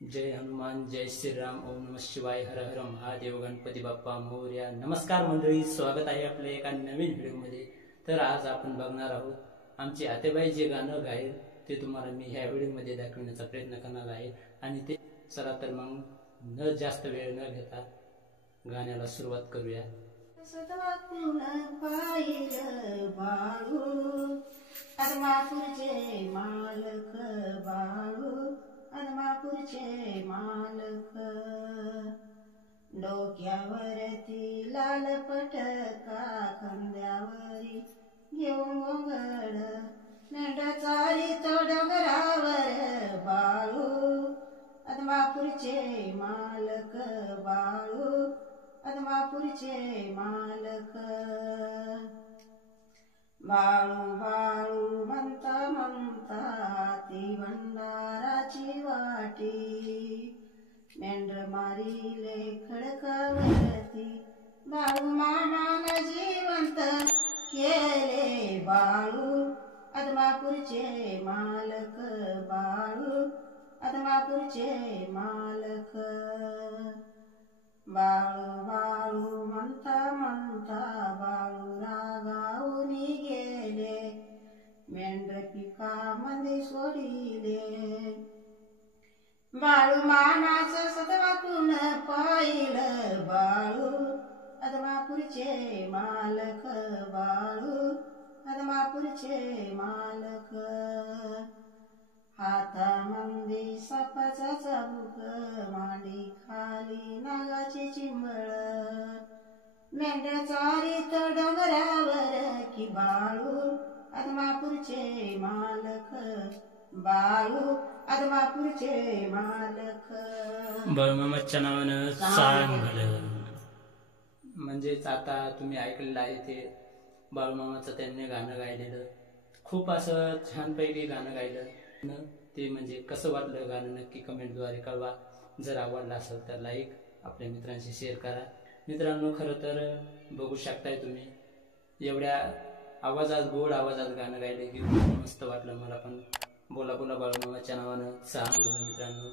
जय हनुमान, जय श्रीराम, ओम नमः शिवाय, हर हर महादेव, गणपती बाप्पा मोरया। नमस्कार मंडळी, स्वागत आहे आपल्या एका नवीन व्हिडिओमध्ये। तर आज आपण बघणार आहोत आमची आतेबाई जे गाणं गाईल ते तुम्हाला मी ह्या व्हिडिओमध्ये दाखवण्याचा प्रयत्न करणार आहे। आणि ते चला तर मग न जास्त वेळ न घेता गाण्याला सुरुवात करूया। आदमापूरचे मालक बाळू, आदमापूरचे मालक, डोक्यावरती लाल पटका, खांद्यावरी घेऊन गोंगड, मेंढ्या चारीत डोंगरावर बाळू, आदमापूरचे मालक बाळू, आदमापूरचे मालक। बाळू बाळू म्हणता म्हणता ती भंडाराची वाटी, मेंढर मारीले खडकावरती, बाळू मामानं जिवंत केले बाळू, आदमापूरचे मालक बाळू, आदमापूरचे मालक। बाळू बाळू म्हणता म्हणता बाळू रागावूनी गेले, मेंढर पिकामध्ये सोडिले, बाळू मानाचं सतवाकून पाहिलं बाळू, आदमापूरचे मालक बाळू, आदमापूरचे मालक। हातामंदी सापाचा चाबूक, मांडी खाली नागाची चिंबळ, मेंढ्या चारीत डोंगरावर की बाळू, आदमापूरचे मालक बाळू, आदमापूरचे मालक। बाळूमामाच्या नावानं चांगलं म्हणजेच आता तुम्ही ऐकलेलं आहे ते बाळूमामाचं त्यांनी गाणं गायलेलं, खूप असं छानपैकी गाणं गायलं ते। म्हणजे कसं वाटलं गाणं नक्की कमेंटद्वारे कळवा। जर आवडलं असेल तर लाईक, आपल्या मित्रांशी शेअर करा। मित्रांनो, खरं तर बघू शकताय तुम्ही एवढ्या आवाजात, गोड आवाजात गाणं गायलं की मस्त वाटलं मला पण। बोला बोला बाळूमामाच्या नावानं चांगलं मित्रांनो।